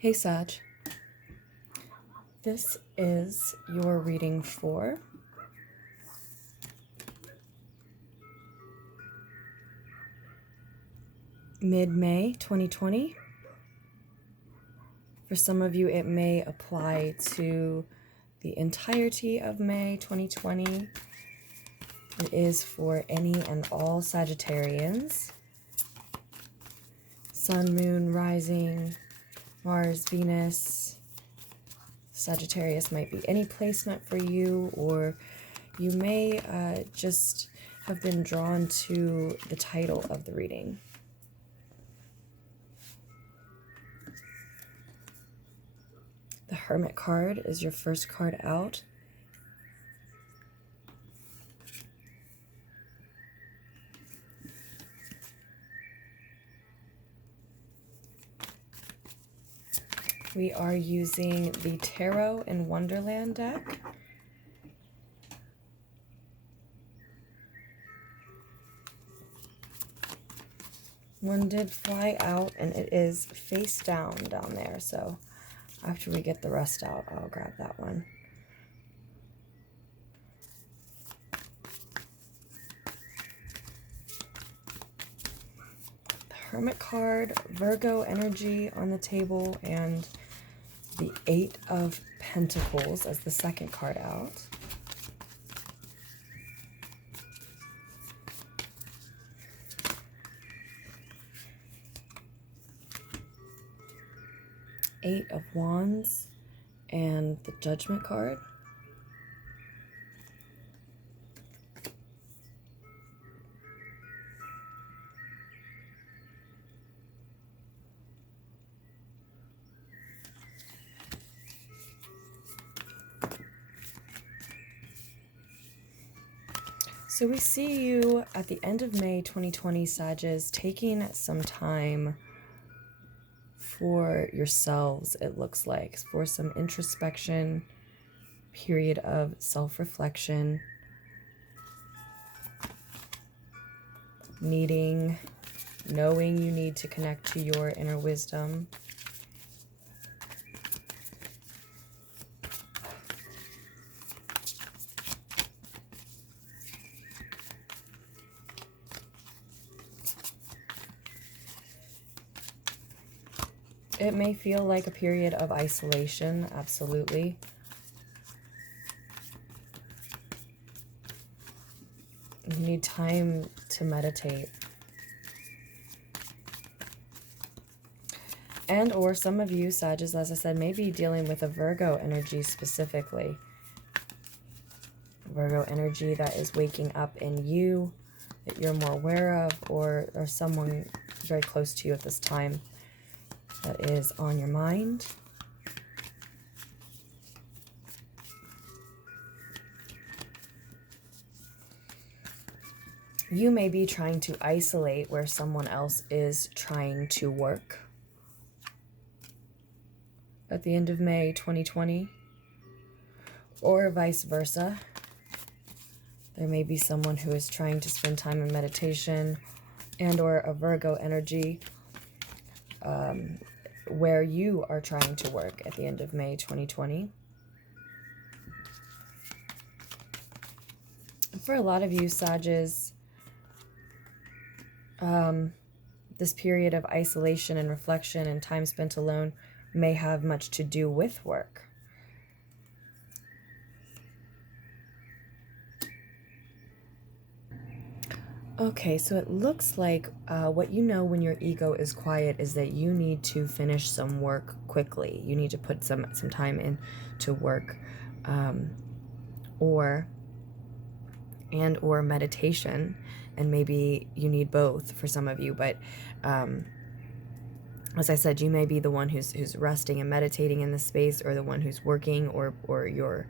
Hey Sag, this is your reading for mid-May 2020. For some of you, it may apply to the entirety of May 2020. It is for any and all Sagittarians. Sun, Moon, Rising, Mars, Venus. Sagittarius might be any placement for you, or you may just have been drawn to the title of the reading. The Hermit card is your first card out. We are using the Tarot and Wonderland deck. One did fly out, and it is face down there, so after we get the rest out, I'll grab that one. The Hermit card, Virgo energy on the table, and the Eight of Pentacles as the second card out. Eight of Wands and the Judgment card. So we see you at the end of May 2020, Sages, taking some time for yourselves, it looks like, for some introspection, period of self-reflection, knowing you need to connect to your inner wisdom. It may feel like a period of isolation, absolutely. You need time to meditate. And or some of you, Sages, as I said, may be dealing with a Virgo energy specifically. Virgo energy that is waking up in you, that you're more aware of, or someone very close to you at this time that is on your mind. You may be trying to isolate where someone else is trying to work. At the end of May 2020, or vice versa. There may be someone who is trying to spend time in meditation and or a Virgo energy where you are trying to work at the end of May 2020. For a lot of you, Sages, this period of isolation and reflection and time spent alone may have much to do with work. Okay, so it looks like what you know when your ego is quiet is that you need to finish some work quickly. You need to put some time into work, or meditation, and maybe you need both for some of you. But as I said, you may be the one who's resting and meditating in the space, or the one who's working, or you're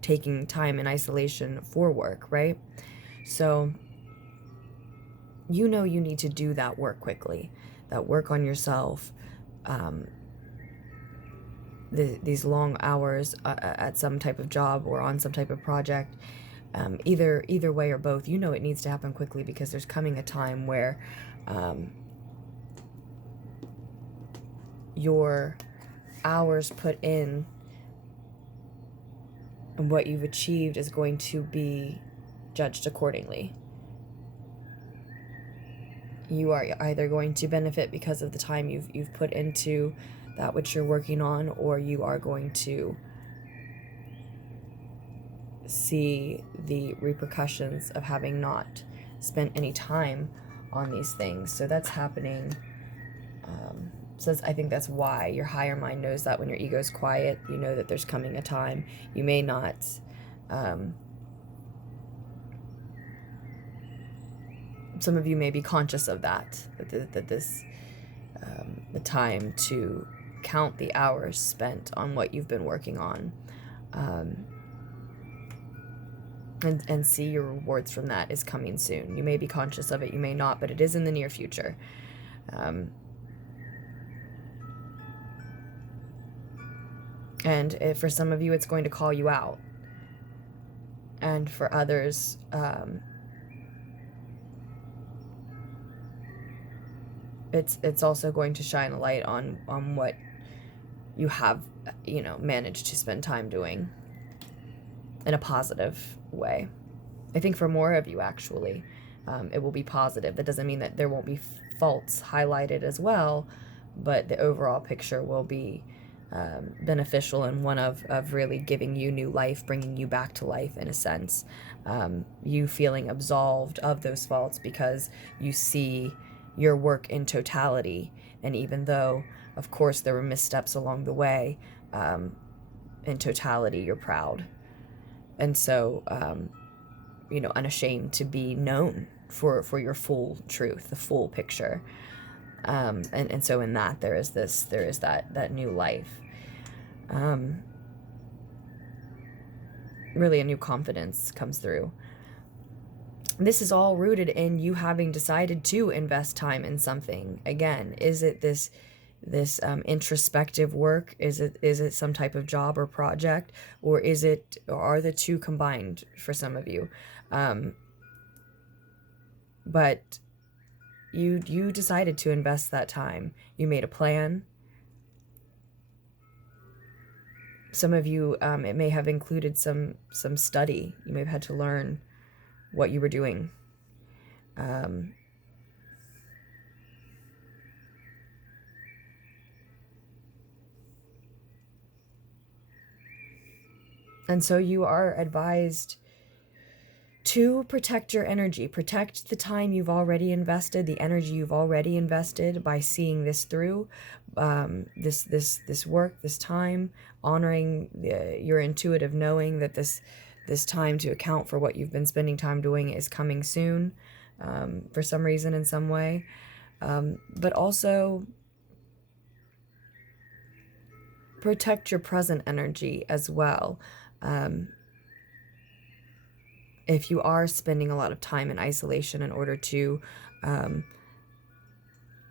taking time in isolation for work, right? So, you know you need to do that work quickly, that work on yourself, these long hours at some type of job or on some type of project, either way or both. You know it needs to happen quickly because there's coming a time where your hours put in and what you've achieved is going to be judged accordingly. You are either going to benefit because of the time you've put into that which you're working on, or you are going to see the repercussions of having not spent any time on these things. So that's happening. So I think that's why your higher mind knows that when your ego's quiet, you know that there's coming a time. You may not some of you may be conscious of that this the time to count the hours spent on what you've been working on, and see your rewards from that is coming soon. You may be conscious of it, you may not, but it is in the near future. And for some of you, it's going to call you out. And for others, it's also going to shine a light on what you have, managed to spend time doing in a positive way. I think for more of you, actually, it will be positive. That doesn't mean that there won't be faults highlighted as well, but the overall picture will be beneficial, and one of really giving you new life, bringing you back to life in a sense. You feeling absolved of those faults because you see your work in totality, and even though, of course, there were missteps along the way, in totality, you're proud. And so, unashamed to be known for your full truth, the full picture. And so in that, there is that new life. Really a new confidence comes through. This is all rooted in you having decided to invest time in something. Again, is it this introspective work? Is it some type of job or project, or are the two combined for some of you? But you decided to invest that time. You made a plan. Some of you, it may have included some study. You may have had to learn what you were doing. And so you are advised to protect your energy, protect the time you've already invested, the energy you've already invested by seeing this through, this work, this time, honoring your intuitive knowing that this time to account for what you've been spending time doing is coming soon, for some reason, in some way, but also protect your present energy as well. If you are spending a lot of time in isolation in order to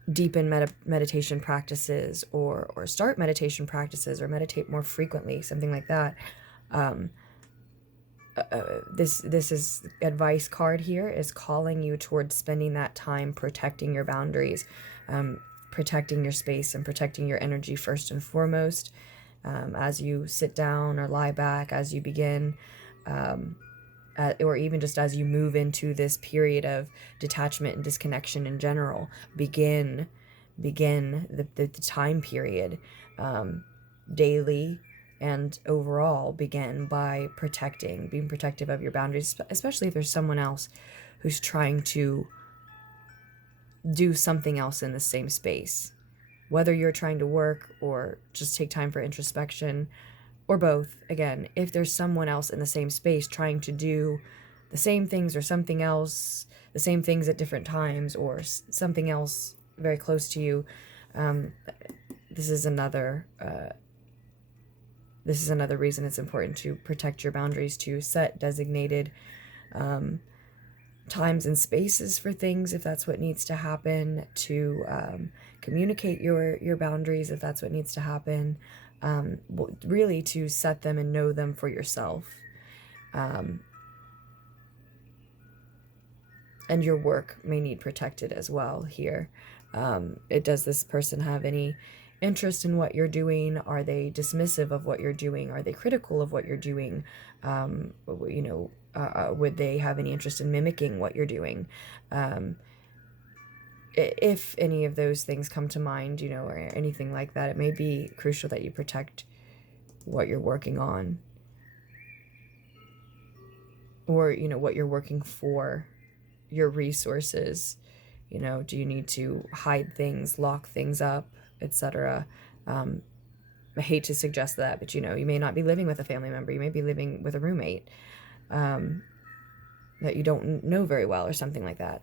deepen meditation practices, or start meditation practices, or meditate more frequently, something like that, this is advice card here is calling you towards spending that time protecting your boundaries, protecting your space, and protecting your energy first and foremost, as you sit down or lie back, as you begin, or even just as you move into this period of detachment and disconnection in general. Begin the time period, daily and overall, begin by being protective of your boundaries, especially if there's someone else who's trying to do something else in the same space. Whether you're trying to work or just take time for introspection, or both. Again, if there's someone else in the same space trying to do the same things or something else, the same things at different times, or something else very close to you, this is another reason it's important to protect your boundaries, to set designated times and spaces for things if that's what needs to happen, to communicate your boundaries if that's what needs to happen, really to set them and know them for yourself. And your work may need protected as well here. Does this person have any interest in what you're doing? Are they dismissive of what you're doing? Are they critical of what you're doing? Would they have any interest in mimicking what you're doing? If any of those things come to mind, or anything like that, it may be crucial that you protect what you're working on, or, what you're working for, your resources. Do you need to hide things, lock things up, etc.? I hate to suggest that, but you may not be living with a family member. You may be living with a roommate that you don't know very well, or something like that.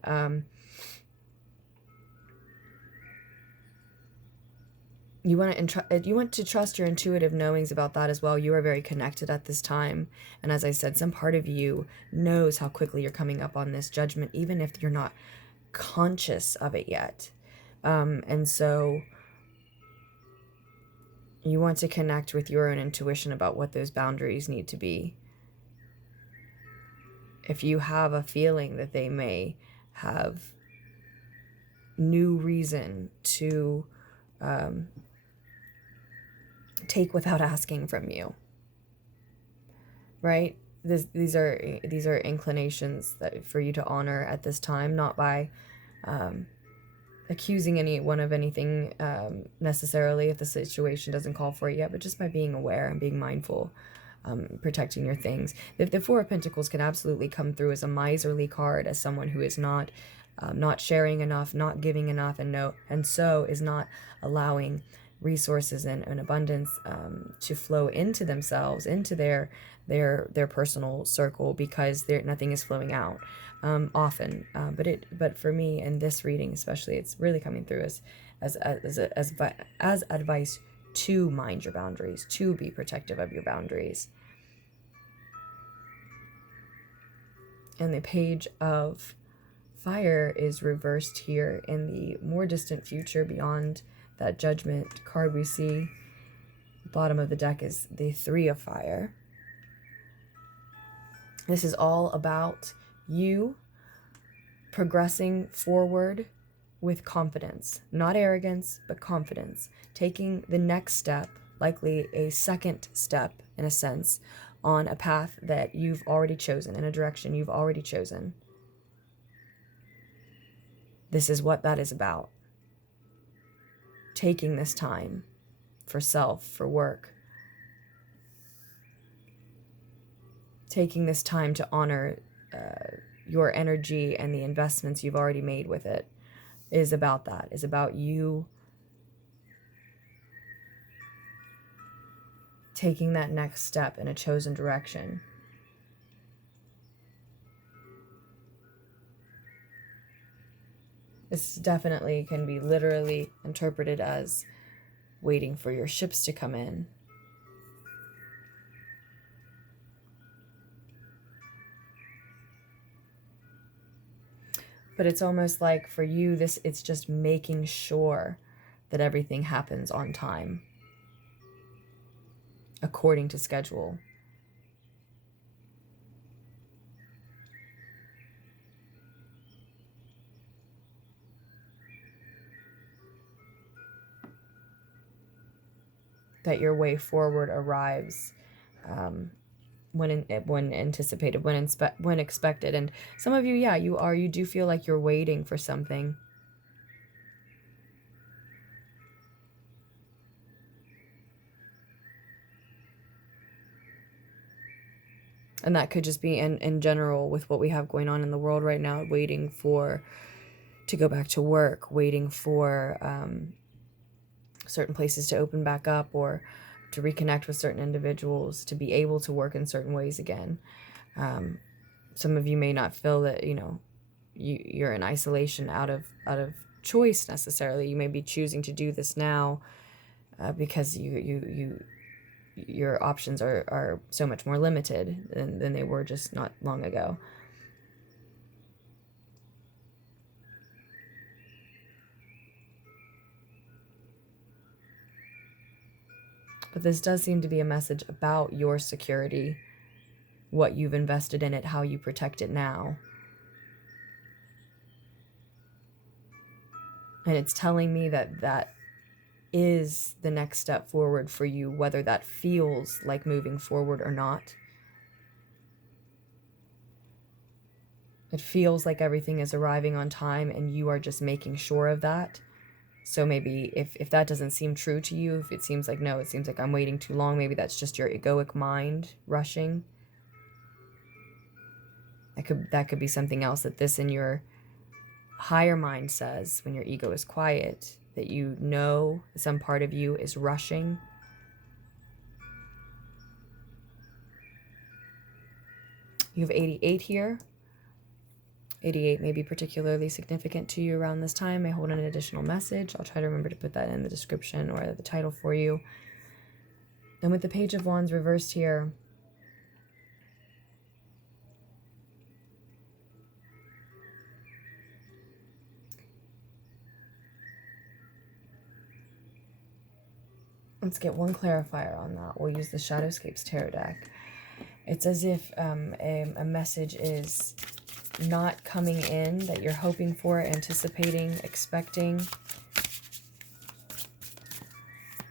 You want to trust your intuitive knowings about that as well. You are very connected at this time. And as I said, some part of you knows how quickly you're coming up on this judgment, even if you're not conscious of it yet. And so you want to connect with your own intuition about what those boundaries need to be. If you have a feeling that they may have new reason to take without asking from you, right? These are inclinations that for you to honor at this time, not by accusing anyone of anything necessarily if the situation doesn't call for it yet, but just by being aware and being mindful, protecting your things. The Four of Pentacles can absolutely come through as a miserly card, as someone who is not sharing enough, not giving enough, and so is not allowing resources and abundance to flow into themselves, into their personal circle, because nothing is flowing out often. But for me in this reading especially, it's really coming through as advice to mind your boundaries, to be protective of your boundaries. And the Page of Fire is reversed here in the more distant future, beyond that Judgment card we see. The bottom of the deck is the Three of Fire. This is all about you progressing forward with confidence, not arrogance, but confidence, taking the next step, likely a second step in a sense, on a path that you've already chosen, in a direction you've already chosen. This is what that is about. Taking this time for self, for work. Taking this time to honor your energy and the investments you've already made with it is about that. Is about you taking that next step in a chosen direction. This definitely can be literally interpreted as waiting for your ships to come in. But it's almost like for you, it's just making sure that everything happens on time, according to schedule. That your way forward arrives when anticipated, when expected. And some of you, yeah, you do feel like you're waiting for something. And that could just be in general with what we have going on in the world right now, waiting to go back to work, waiting for certain places to open back up, or to reconnect with certain individuals, to be able to work in certain ways again. Some of you may not feel that, you're in isolation out of choice necessarily. You may be choosing to do this now because your options are so much more limited than they were just not long ago. But this does seem to be a message about your security, what you've invested in it, how you protect it now. And it's telling me that is the next step forward for you, whether that feels like moving forward or not. It feels like everything is arriving on time and you are just making sure of that. So maybe if that doesn't seem true to you, if it seems like, no, it seems like I'm waiting too long, maybe that's just your egoic mind rushing. That could be something else, that this in your higher mind says when your ego is quiet, that you know some part of you is rushing. You have 88 here. 88 may be particularly significant to you around this time, may hold an additional message. I'll try to remember to put that in the description or the title for you. And with the Page of Wands reversed here, let's get one clarifier on that. We'll use the Shadowscapes tarot deck. It's as if a message is not coming in that you're hoping for, anticipating, expecting.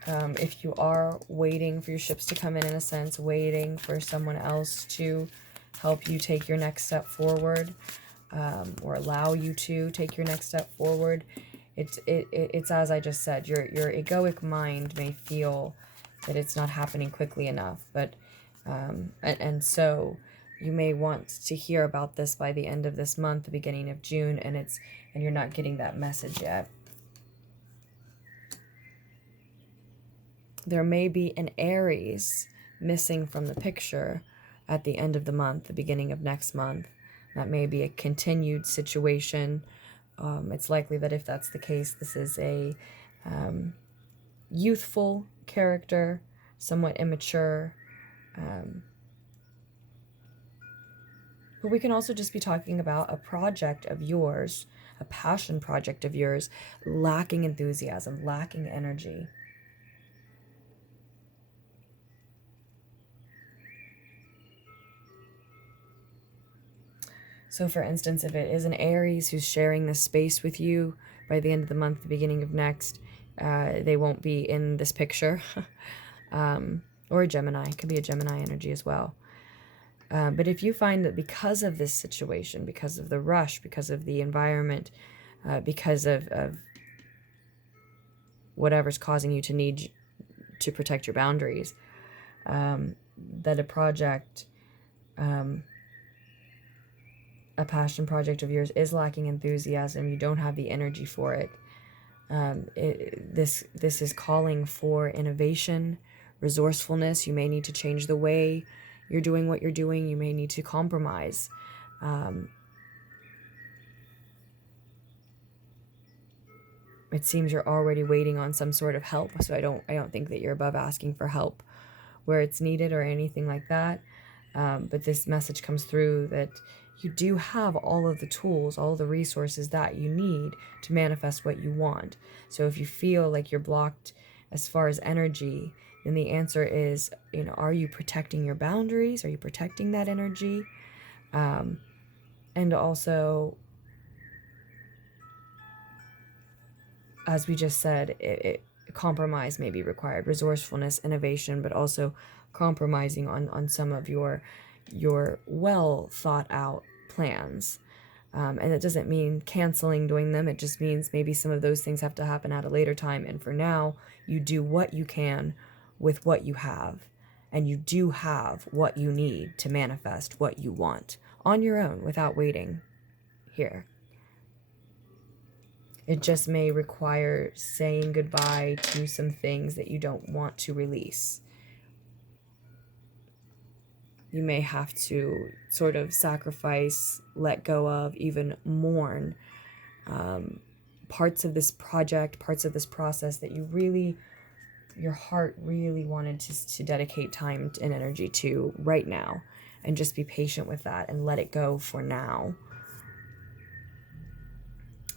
If you are waiting for your ships to come in a sense, waiting for someone else to help you take your next step forward, or allow you to take your next step forward, it's as I just said, your egoic mind may feel that it's not happening quickly enough, but and so you may want to hear about this by the end of this month, the beginning of June, and you're not getting that message yet. There may be an Aries missing from the picture at the end of the month, the beginning of next month. That may be a continued situation. It's likely that if that's the case, this is a youthful character, somewhat immature. But we can also just be talking about a project of yours, a passion project of yours, lacking enthusiasm, lacking energy. So for instance, if it is an Aries who's sharing this space with you by the end of the month, the beginning of next, they won't be in this picture. Or a Gemini. It could be a Gemini energy as well. But if you find that because of this situation, because of the rush, because of the environment, because of whatever's causing you to need to protect your boundaries, that a project, a passion project of yours is lacking enthusiasm, you don't have the energy for it, this is calling for innovation, resourcefulness. You may need to change the way you're doing what you're doing. You may need to compromise. It seems you're already waiting on some sort of help, so I don't think that you're above asking for help where it's needed or anything like that. But this message comes through that you do have all of the tools, all the resources that you need to manifest what you want. So if you feel like you're blocked as far as energy, then the answer is, are you protecting your boundaries? Are you protecting that energy? And also, as we just said, compromise may be required, resourcefulness, innovation, but also compromising on some of your well thought out plans. And it doesn't mean canceling doing them. It just means maybe some of those things have to happen at a later time. And for now, you do what you can with what you have. And you do have what you need to manifest what you want on your own without waiting here. It just may require saying goodbye to some things that you don't want to release. You may have to sort of sacrifice, let go of, even mourn parts of this project, parts of this process that your heart really wanted to dedicate time and energy to right now, and just be patient with that and let it go for now.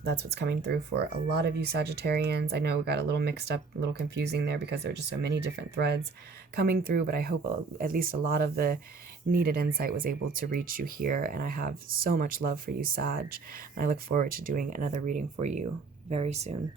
That's what's coming through for a lot of you Sagittarians. I know we got a little mixed up, a little confusing there because there are just so many different threads coming through, but I hope at least a lot of the needed insight was able to reach you here, and I have so much love for you, Sag, and I look forward to doing another reading for you very soon.